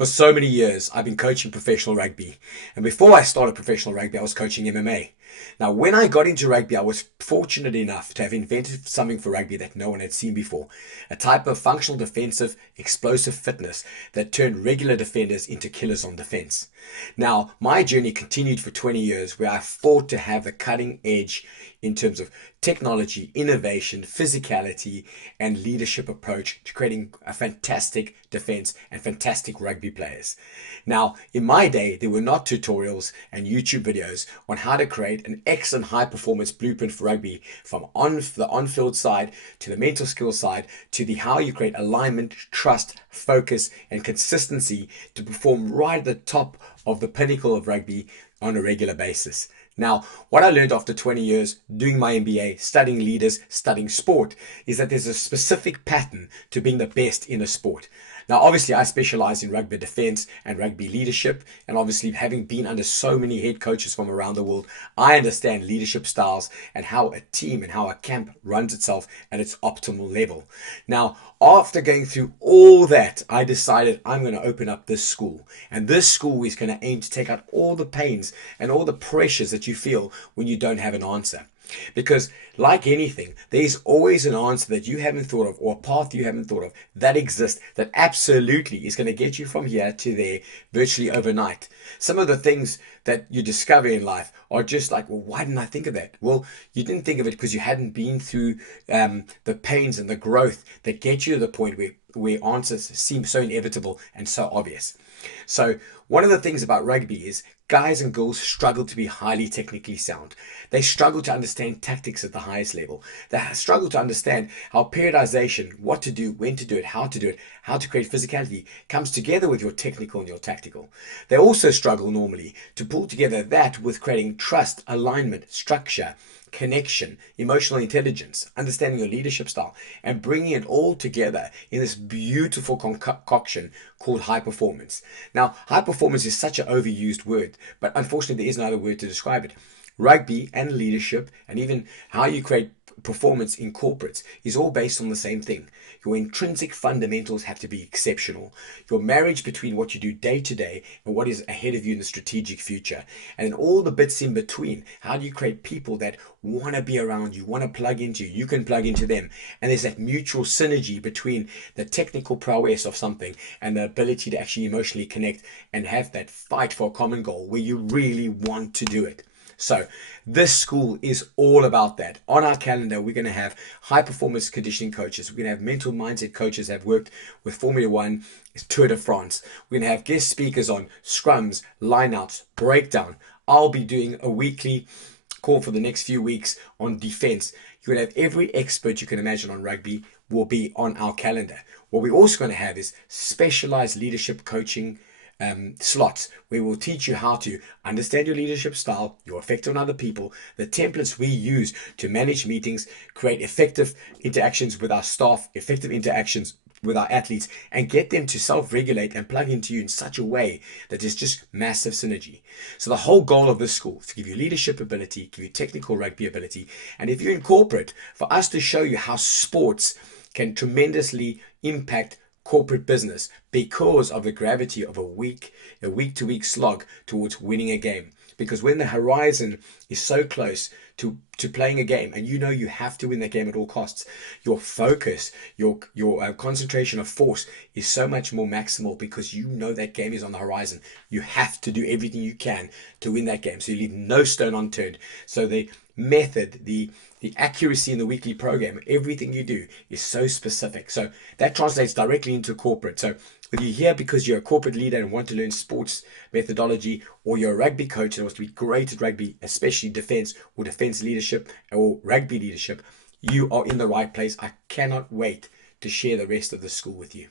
For so many years, I've been coaching professional rugby. And before I started professional rugby, I was coaching MMA. Now, when I got into rugby, I was fortunate enough to have invented something for rugby that no one had seen before. A type of functional defensive explosive fitness that turned regular defenders into killers on defense. Now, my journey continued for 20 years where I fought to have the cutting edge in terms of technology, innovation, physicality, and leadership approach to creating a fantastic defense and fantastic rugby players. Now, in my day, there were not tutorials and YouTube videos on how to create an excellent high performance blueprint for rugby from the on-field side to the mental skill side to the how you create alignment, trust, focus, and consistency to perform right at the top of the pinnacle of rugby on a regular basis. Now, what I learned after 20 years doing my MBA, studying leaders, studying sport, is that there's a specific pattern to being the best in a sport. Now, obviously, I specialize in rugby defense and rugby leadership. And obviously, having been under so many head coaches from around the world, I understand leadership styles and how a team and how a camp runs itself at its optimal level. Now, after going through all that, I decided I'm going to open up this school. And this school is going to aim to take out all the pains and all the pressures that you feel when you don't have an answer. Because like anything, there's always an answer that you haven't thought of or a path you haven't thought of that exists that absolutely is going to get you from here to there virtually overnight. Some of the things that you discover in life are just like, well, why didn't I think of that? Well, you didn't think of it because you hadn't been through the pains and the growth that get you to the point where answers seem so inevitable and so obvious. So one of the things about rugby is guys and girls struggle to be highly technically sound. They struggle to understand tactics at the highest level. They struggle to understand how periodization, what to do, when to do it, how to create physicality comes together with your technical and your tactical. They also struggle normally to pull together that with creating trust, alignment, structure, connection, emotional intelligence, understanding your leadership style, and bringing it all together in this beautiful concoction called high performance. Now, high performance is such an overused word, but unfortunately, there is no other word to describe it. Rugby and leadership, and even how you create performance in corporates, is all based on the same thing. Your intrinsic fundamentals have to be exceptional. Your marriage between what you do day to day and what is ahead of you in the strategic future. And then all the bits in between. How do you create people that want to be around you, want to plug into you, you can plug into them. And there's that mutual synergy between the technical prowess of something and the ability to actually emotionally connect and have that fight for a common goal where you really want to do it. So this school is all about that. On our calendar, we're going to have high performance conditioning coaches. We're going to have mental mindset coaches that have worked with Formula One, Tour de France. We're going to have guest speakers on scrums, lineouts, breakdown. I'll be doing a weekly call for the next few weeks on defense. You're going to have every expert you can imagine on rugby will be on our calendar. What we're also going to have is specialized leadership coaching slots where we'll teach you how to understand your leadership style, your effect on other people, the templates we use to manage meetings, create effective interactions with our staff, effective interactions with our athletes, and get them to self-regulate and plug into you in such a way that there's just massive synergy. So the whole goal of this school is to give you leadership ability, give you technical rugby ability, and if you're in corporate, for us to show you how sports can tremendously impact corporate business because of the gravity of a week to week slog towards winning a game. Because when the horizon is so close to playing a game and you know you have to win that game at all costs, your focus, your concentration of force is so much more maximal because you know that game is on the horizon. You have to do everything you can to win that game. So you leave no stone unturned. So the method, the accuracy in the weekly program, everything you do is so specific. So that translates directly into corporate. So whether you're here because you're a corporate leader and want to learn sports methodology, or you're a rugby coach and wants to be great at rugby, especially defense or defense leadership or rugby leadership, you are in the right place. I cannot wait to share the rest of the school with you.